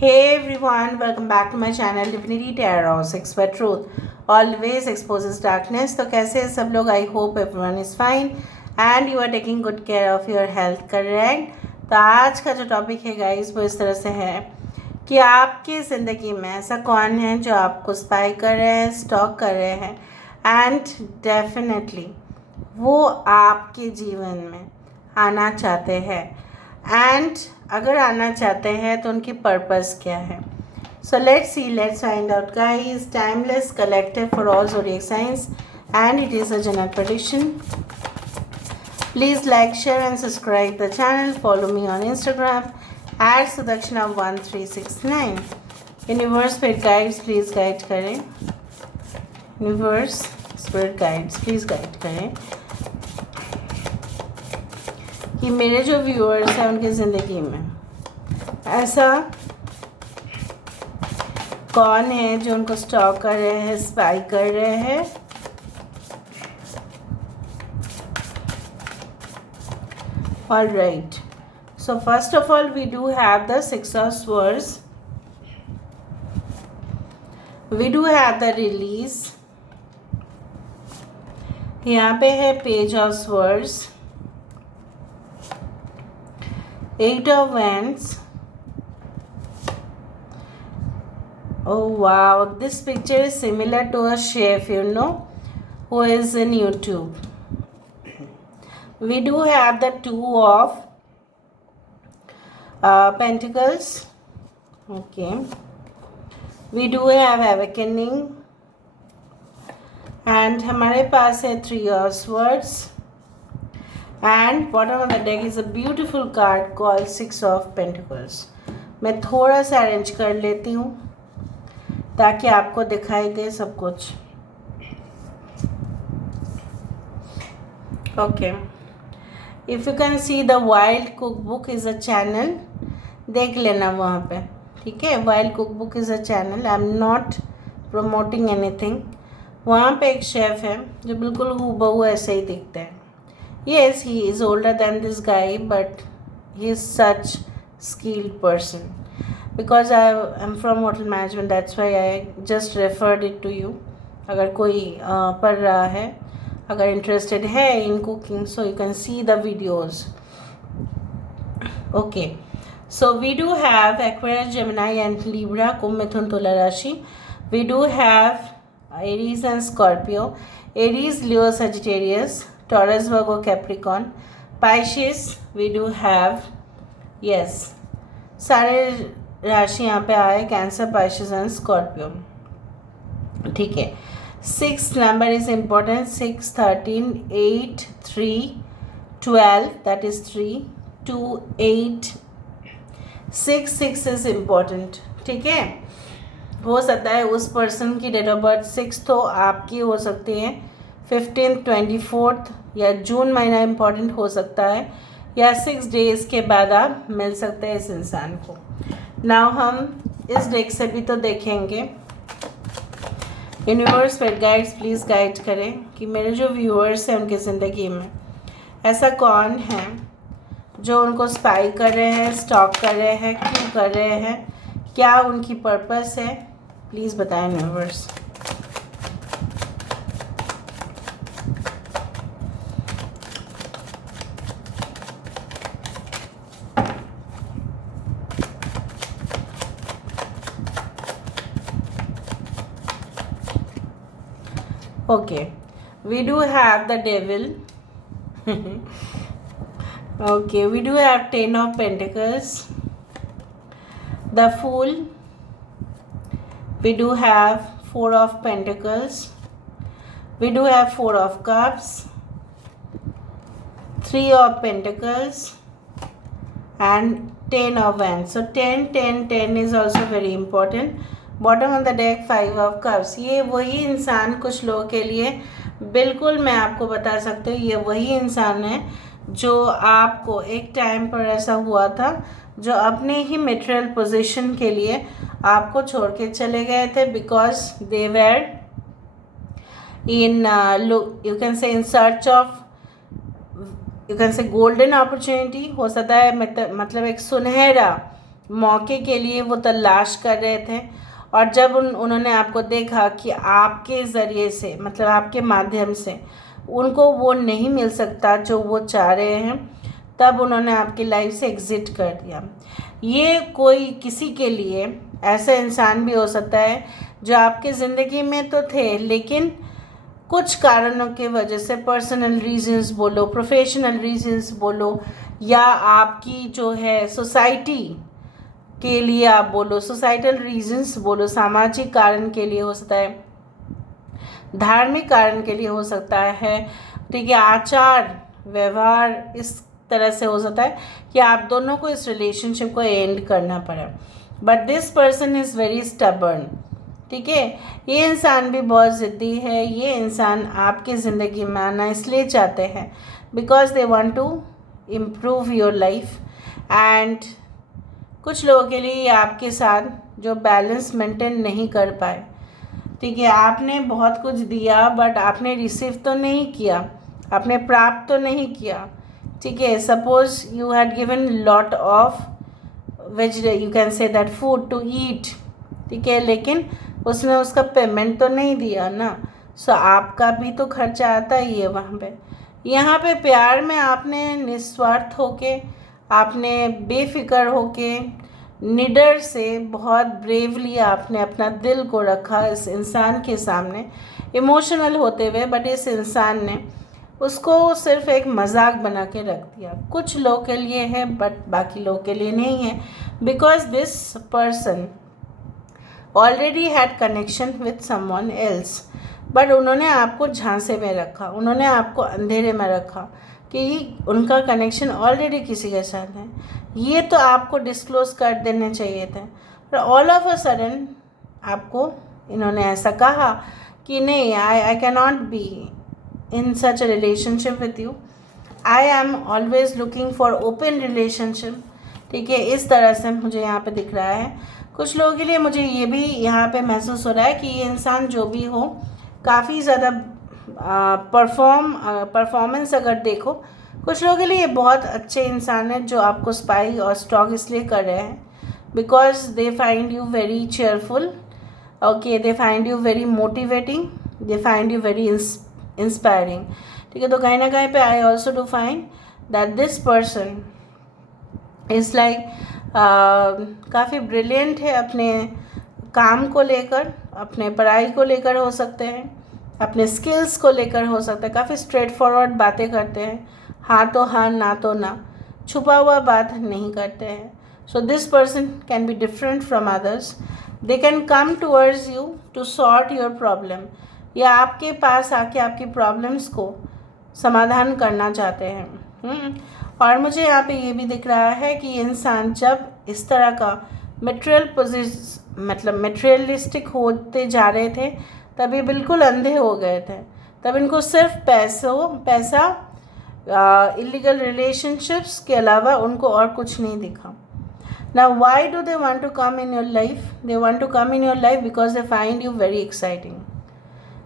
Hey everyone, welcome back to my channel Divinity Tarot 6 for Truth. Always exposes darkness. तो कैसे हैं सब लोग? I hope everyone is fine and you are taking good care of your health, correct? तो आज का जो topic है गाइस वो इस तरह से है कि आपकी ज़िंदगी में ऐसा कौन है जो आपको स्पाई कर रहे हैं, स्टॉक कर रहे हैं एंड डेफिनेटली वो आपके जीवन में आना चाहते हैं एंड अगर आना चाहते हैं तो उनकी पर्पस क्या है. So let's find out guys. Timeless collective for all zodiac signs and it is a general prediction. Please like, share and subscribe the channel. Follow me on Instagram at sudakshana1369. Universe Spirit Guides please guide करें. Universe Spirit Guides please guide करें कि मेरे जो viewers हैं उनकी ज़िंदगी में ऐसा कौन है जो उनको स्टॉक कर रहे हैं, स्पाई कर रहे हैं. All right, so first of all we do have the 6 of Swords. We do have the release. यहाँ पे है page of Swords, 8 of Wands. Oh wow, this picture is similar to a chef, you know, who is in YouTube. We do have the 2 of Pentacles. Okay. We do have Awakening. And हमारे पास है 3 of Swords. And bottom of the deck is a beautiful card called 6 of Pentacles. मैं थोड़ा सा arrange कर लेती हूँ ताकि आपको दिखाई दे सब कुछ. Okay, if you can see the wild cook book is a channel, देख लेना वहाँ पे, ठीक है. Wild cook book is a channel. I am not promoting anything. वहाँ पे एक शेफ़ है जो बिल्कुल हूबहू ऐसे ही दिखते हैं. Yes, he is older than this guy, but he is such skilled person. Because I am from hotel management, that's why I just referred it to you. अगर कोई पढ़ रहा है, अगर interested है in cooking, so you can see the videos. Okay, so we do have Aquarius, Gemini and Libra, Kumbh, Mithun, Tula Rashi. We do have Aries and Scorpio. Aries, Leo, Sagittarius, Taurus, Virgo, Capricorn, Pisces. We do have, yes, सारे राशि यहाँ पे आए, cancer, Pisces and Scorpio, ठीक है. 6 number is important. 6, 13, 8, 3, 12, that is 3, 2, 8, 6 is important, ठीक है. हो सकता है उस पर्सन की डेट ऑफ बर्थ 6 तो आपकी हो सकती है 15th, 24th या जून महीना इम्पॉर्टेंट हो सकता है, या 6 डेज़ के बाद आप मिल सकते हैं इस इंसान को. नाउ हम इस डेक से भी तो देखेंगे. Universe spirit guides please guide करें कि मेरे जो व्यूअर्स हैं उनकी ज़िंदगी में ऐसा कौन है जो उनको स्पाई कर रहे हैं, स्टॉक कर रहे हैं, क्यों कर रहे हैं, क्या उनकी पर्पस है. प्लीज़ बताएं universe. Okay, we do have the Devil. Okay, we do have 10 of Pentacles, the Fool. We do have 4 of Pentacles. We do have 4 of Cups, 3 of Pentacles and 10 of Wands. So 10, 10, 10 is also very important. Bottom of the deck 5 of Cups. ये वही इंसान, कुछ लोगों के लिए बिल्कुल मैं आपको बता सकती हूँ, ये वही इंसान है जो आपको एक टाइम पर ऐसा हुआ था जो अपने ही मटेरियल पोजीशन के लिए आपको छोड़ के चले गए थे, because they were in you can से in search of you can से गोल्डन अपॉर्चुनिटी. हो सकता है मतलब एक सुनहरा मौके के लिए वो तलाश कर रहे थे, और जब उन्होंने आपको देखा कि आपके ज़रिए से, मतलब आपके माध्यम से उनको वो नहीं मिल सकता जो वो चाह रहे हैं, तब उन्होंने आपकी लाइफ से एग्ज़िट कर दिया। ये कोई किसी के लिए ऐसा इंसान भी हो सकता है जो आपके ज़िंदगी में तो थे, लेकिन कुछ कारणों की वजह से, पर्सनल रीजंस बोलो, प्रोफेशनल रीजंस बोलो, या आपकी जो है सोसाइटी के लिए आप बोलो, सोसाइटल रीजंस बोलो, सामाजिक कारण के लिए हो सकता है, धार्मिक कारण के लिए हो सकता है, ठीक है, आचार व्यवहार इस तरह से हो सकता है कि आप दोनों को इस रिलेशनशिप को एंड करना पड़ा। But this person is very stubborn, ठीक है, ये इंसान भी बहुत ज़िद्दी है। ये इंसान आपकी ज़िंदगी में आना इसलिए चाहते हैं because they want to improve your life, and कुछ लोगों के लिए ये आपके साथ जो बैलेंस मेंटेन नहीं कर पाए, ठीक है, आपने बहुत कुछ दिया बट आपने रिसीव तो नहीं किया, आपने प्राप्त तो नहीं किया, ठीक है। Suppose you had given lot of veg, you can say that food to eat, ठीक है, लेकिन उसने उसका पेमेंट तो नहीं दिया ना, सो आपका भी तो खर्चा आता ही है वहाँ पे। यहाँ पे प्यार में आपने निस्वार्थ होके, आपने बेफिक्र होके, निडर से, बहुत ब्रेवली आपने अपना दिल को रखा इस इंसान के सामने, इमोशनल होते हुए, बट इस इंसान ने उसको सिर्फ एक मजाक बना के रख दिया। कुछ लोग के लिए है बट बाकी लोग के लिए नहीं है, because this person already had connection with someone else, but उन्होंने आपको झांसे में रखा, उन्होंने आपको अंधेरे में रखा कि उनका कनेक्शन ऑलरेडी किसी के साथ है। ये तो आपको डिस्क्लोज कर देने चाहिए थे, पर ऑल ऑफ अ सडन आपको इन्होंने ऐसा कहा कि नहीं, I can not be in such a relationship with you, I am always looking for open relationship, ठीक है। इस तरह से मुझे यहाँ पे दिख रहा है। कुछ लोगों के लिए मुझे ये भी यहाँ पे महसूस हो रहा है कि ये इंसान जो भी हो, काफ़ी ज़्यादा परफॉर्मेंस अगर देखो, कुछ लोगों के लिए ये बहुत अच्छे इंसान है जो आपको स्पाई और स्टॉक इसलिए कर रहे हैं because they find you very cheerful, okay, they find you very motivating, they find you very inspiring, ठीक है। तो कहीं ना कहीं पे I also do find that this person is like काफ़ी ब्रिलियंट है अपने काम को लेकर, अपने पढ़ाई को लेकर हो सकते हैं, अपने स्किल्स को लेकर हो सकता है, काफ़ी स्ट्रेट फॉरवर्ड बातें करते हैं, हाँ तो हाँ, ना तो ना, छुपा हुआ बात नहीं करते हैं। So this person can be different from others, they can come towards you to sort your problem, या आपके पास आके आपकी प्रॉब्लम्स को समाधान करना चाहते हैं। और मुझे यहाँ पे ये भी दिख रहा है कि इंसान जब इस तरह का मटेरियलिस्टिक होते जा रहे थे, तभी बिल्कुल अंधे हो गए थे। तब इनको सिर्फ पैसा, इलीगल रिलेशनशिप्स के अलावा उनको और कुछ नहीं दिखा। Now why do they want to come in your life? They want to come in your life because they find you very exciting.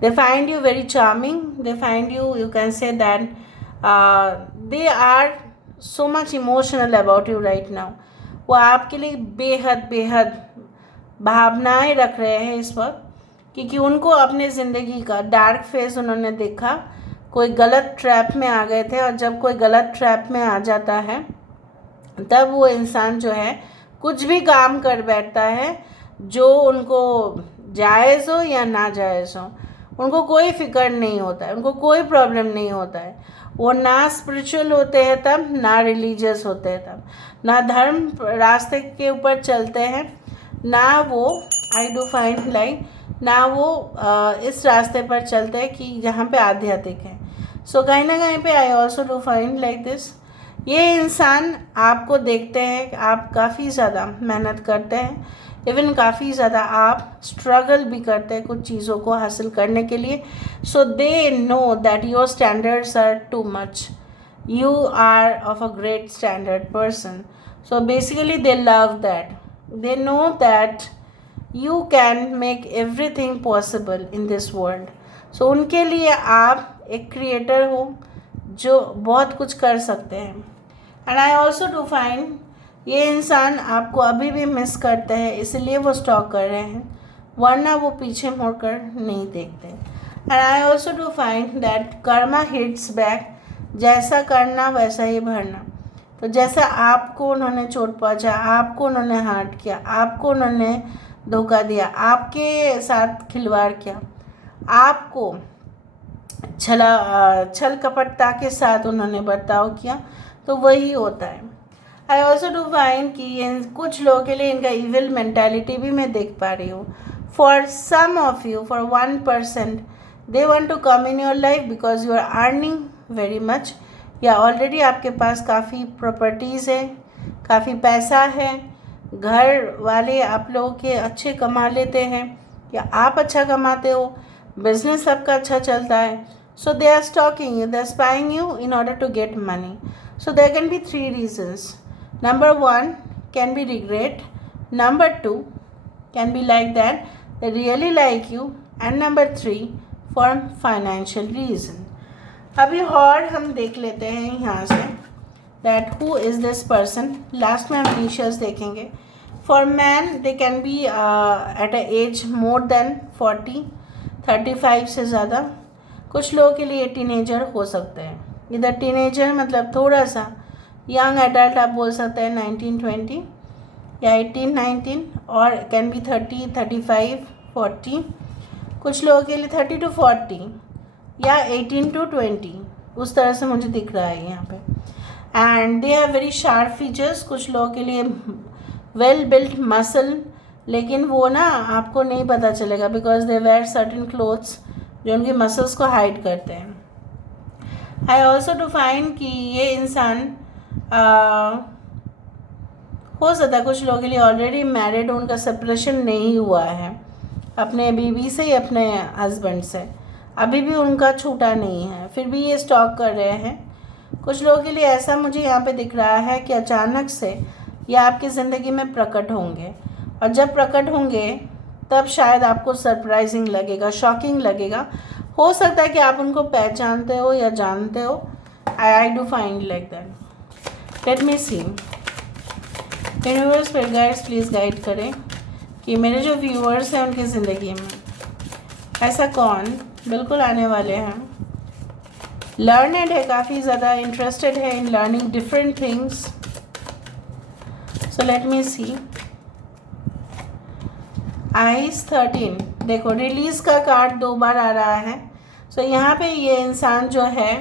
They find you very charming. They find you, you can say that they are so much emotional about you right now. वो आपके लिए बेहद भावनाएं रख रहे हैं इस वक्त, क्योंकि उनको अपने ज़िंदगी का डार्क फेज उन्होंने देखा, कोई गलत ट्रैप में आ गए थे, और जब कोई गलत ट्रैप में आ जाता है तब वो इंसान जो है कुछ भी काम कर बैठता है जो उनको जायज़ हो या ना जायज़ हो, उनको कोई फ़िक्र नहीं होता है, उनको कोई प्रॉब्लम नहीं होता है। वो ना स्पिरिचुअल होते हैं तब, ना रिलीजियस होते हैं तब, ना धर्म रास्ते के ऊपर चलते हैं, ना वो आई डू फाइंड लाइक, ना वो इस रास्ते पर चलते हैं कि जहाँ पे आध्यात्मिक है। सो कहीं ना कहीं पे I also do find like this, ये इंसान आपको देखते हैं, आप काफ़ी ज़्यादा मेहनत करते हैं, इवन काफ़ी ज़्यादा आप स्ट्रगल भी करते हैं कुछ चीज़ों को हासिल करने के लिए। So they know that your standards are too much, you are of a great standard person. So basically they love that, they know that you can make everything possible in this world. So उनके लिए आप एक creator हो जो बहुत कुछ कर सकते हैं। And I also do find ये इंसान आपको अभी भी मिस करते हैं, इसलिए वो स्टॉक कर रहे हैं, वरना वो पीछे मुड़कर नहीं देखते। And I also do find that Karma hits back, जैसा करना वैसा ही भरना। तो जैसा आपको उन्होंने चोट पहुंचा, आपको उन्होंने हर्ट किया, आपको उन्होंने धोखा दिया, आपके साथ खिलवाड़ किया, आपको छल कपटता के साथ उन्होंने बर्ताव किया, तो वही होता है। आई ऑल्सो डू फाइंड कि कुछ लोगों के लिए इनका इविल मेंटालिटी भी मैं देख पा रही हूँ। For some of you, for 1%, they want to come in your life because you are earning very much, या ऑलरेडी आपके पास काफ़ी प्रॉपर्टीज़ है, काफ़ी पैसा है, घर वाले आप लोगों के अच्छे कमा लेते हैं, या आप अच्छा कमाते हो, बिजनेस आपका अच्छा चलता है। So they are stalking you, they are spying you in order to get money. So there can be 3 reasons. Number 1 can be regret. Number 2 can be like that they really like you. And number 3 for financial reason. अभी और हम देख लेते हैं यहाँ से that who is this person. Last में हम initials देखेंगे. For man they can be at a age more than 40, 35 से ज़्यादा. कुछ लोगों के लिए टीनेजर हो सकते हैं. इधर टीनेजर मतलब थोड़ा सा यंग एडल्ट आप बोल सकते हैं 19-20 या 18-19, और कैन बी 30, 35, 40. कुछ लोगों के लिए 30 to 40 या 18 to 20, उस तरह से मुझे दिख रहा है यहाँ पे. And they have very sharp features. कुछ लोगों के लिए वेल बिल्ट मसल, लेकिन वो ना आपको नहीं पता चलेगा because they were certain clothes जो उनके मसल्स को हाइड करते हैं. आई ऑल्सो टू फाइंड कि ये इंसान हो सकता है कुछ लोगों के लिए ऑलरेडी मैरिड, उनका सेपरेशन नहीं हुआ है अपने बीवी से या अपने हस्बैंड से, अभी भी उनका छूटा नहीं है, फिर भी ये स्टॉक कर रहे हैं. कुछ लोगों के लिए ऐसा मुझे यहाँ पे दिख रहा है कि अचानक से ये आपकी ज़िंदगी में प्रकट होंगे, और जब प्रकट होंगे तब शायद आपको सरप्राइजिंग लगेगा, शॉकिंग लगेगा. हो सकता है कि आप उनको पहचानते हो या जानते हो. I do find like that. Let me see. Universe फिर गाइड्स प्लीज़ गाइड करें कि मेरे जो व्यूअर्स हैं उनकी ज़िंदगी में ऐसा कौन बिल्कुल आने वाले हैं. लर्नड है, काफ़ी ज़्यादा इंटरेस्टेड है in learning different things. So let me see. Ice 13, देखो रिलीज़ का कार्ड 2 बार आ रहा है. सो यहाँ पे ये इंसान जो है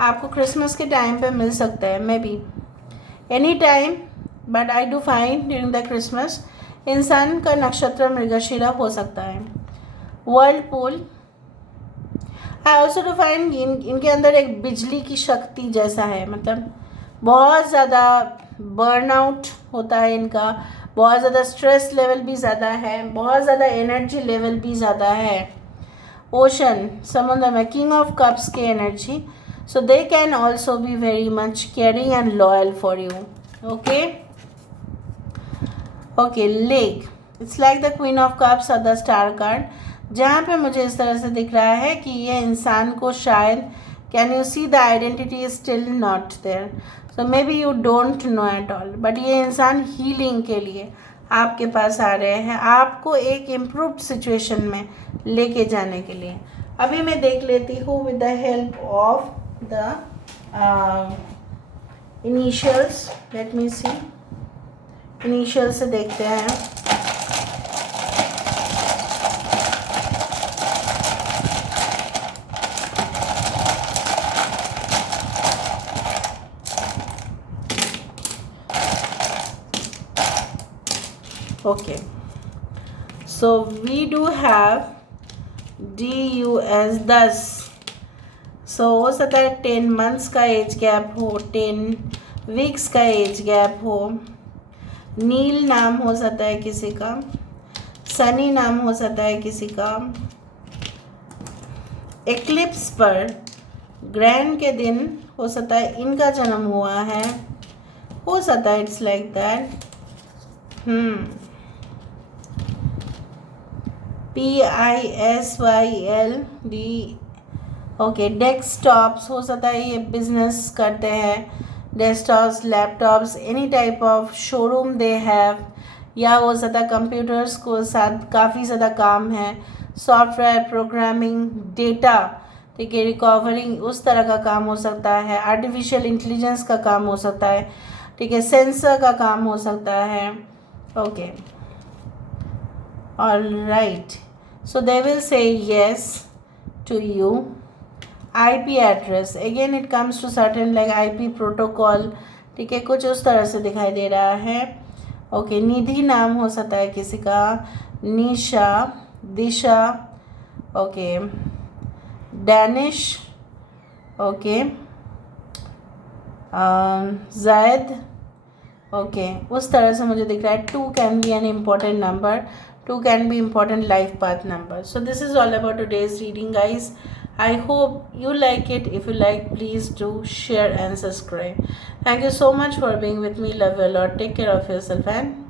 आपको क्रिसमस के टाइम पे मिल सकता है, may be any time, but I do find during the Christmas. इंसान का नक्षत्र मृगशिरा हो सकता है. Whirlpool. I also do find इनके अंदर एक बिजली की शक्ति जैसा है, मतलब बहुत ज़्यादा बर्नआउट होता है इनका, बहुत ज़्यादा स्ट्रेस लेवल भी ज़्यादा है, बहुत ज़्यादा एनर्जी लेवल भी ज़्यादा है. ओशन, समुद्र में, किंग ऑफ कप्स की energy. So they can also be very much caring and loyal for you. Okay okay. Lake, it's like the queen of cups और द स्टार कार्ड, जहाँ पे मुझे इस तरह से दिख रहा है कि ये इंसान को शायद, can you see the identity is still not there. So maybe you don't know at all, but ये इंसान हीलिंग के लिए आपके पास आ रहे हैं, आपको एक इम्प्रूव्ड सिचुएशन में लेके जाने के लिए. अभी मैं देख लेती हूँ with the help of the initials. Let me see. Initial से देखते हैं. Okay, so we do have DUS 10. सो हो सकता है 10 मंथ्स का एज गैप हो, 10 वीक्स का एज गैप हो. नील नाम हो सकता है किसी का, सनी नाम हो सकता है किसी का. एक्लिप्स पर ग्रैंड के दिन हो सकता है इनका जन्म हुआ है, हो सकता है it's like that. PISYLD. Okay. Desktops हो सकता है ये बिजनेस करते हैं, desktops, laptops, any type of showroom they have, या हो सकता है कंप्यूटर्स को साथ काफ़ी ज़्यादा काम है, सॉफ्टवेयर प्रोग्रामिंग, डेटा, ठीक है, रिकवरिंग, उस तरह का काम हो सकता है, आर्टिफिशियल इंटेलिजेंस का काम हो सकता है, ठीक है, सेंसर का काम हो सकता है. Okay, all right. So they will say yes to you. IP address, again it comes to certain like IP protocol, ठीक है, कुछ उस तरह से दिखाई दे रहा है. ओके, निधि नाम हो सकता है किसी का, निशा, दिशा, ओके, डैनिश, ओके, जायद, ओके, उस तरह से मुझे दिख रहा है. 2 can be an important number, 2 can be important life path number. So this is all about today's reading, guys. I hope you like it. If you like, please do share and subscribe. Thank you so much for being with me. Love you a lot. Take care of yourself and